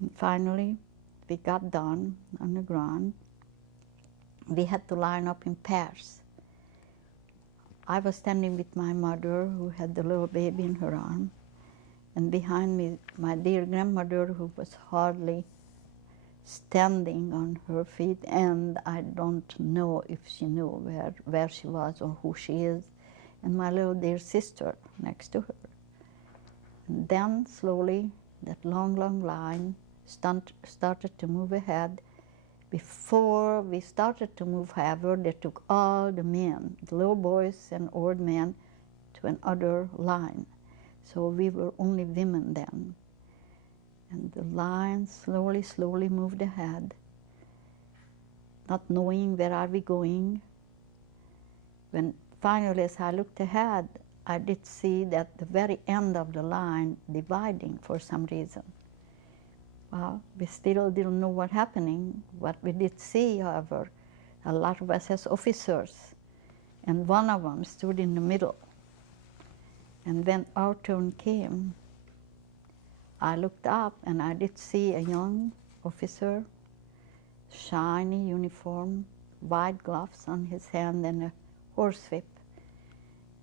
And finally, we got down on the ground. We had to line up in pairs. I was standing with my mother, who had the little baby in her arm, and behind me, my dear grandmother, who was hardly standing on her feet, and I don't know if she knew where she was or who she is, and my little dear sister next to her. And then slowly, that long, long line started to move ahead. Before we started to move, however, they took all the men, the little boys and old men, to another line. So we were only women then. And the line slowly, slowly moved ahead, not knowing where are we going. When finally, as I looked ahead, I did see that the very end of the line dividing for some reason. Well, we still didn't know what happening. What we did see, however, a lot of us as officers, and one of them stood in the middle. And when our turn came, I looked up and I did see a young officer, shiny uniform, white gloves on his hand and a horsewhip.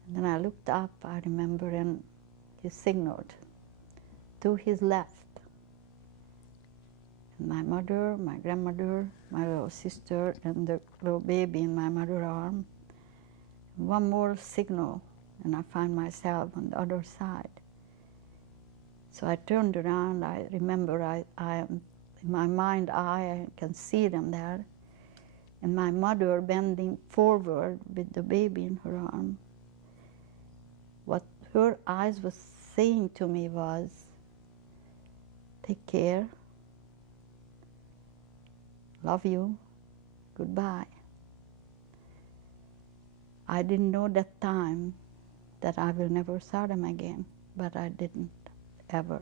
And then I looked up, I remember, and he signaled to his left. And my mother, my grandmother, my little sister, and the little baby in my mother's arm. One more signal, and I find myself on the other side. So I turned around. I remember I in my mind I can see them there, and my mother bending forward with the baby in her arm. What her eyes was saying to me was, "Take care, love you, goodbye." I didn't know that time that I will never saw them again, but I didn't ever.